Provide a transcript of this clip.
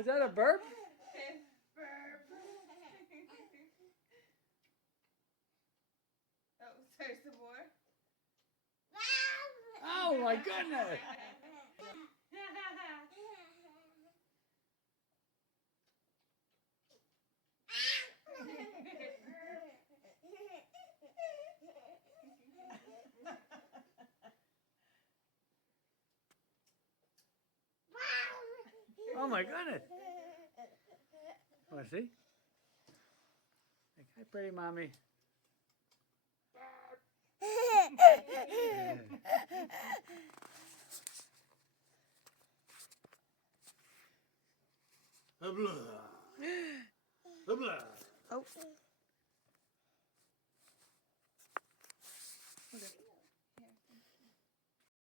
Is that a burp? Burp. Oh, sorry, some more. Oh my goodness! Oh my goodness! Want to see? Hi, pretty mommy. Habla. Habla. Oh.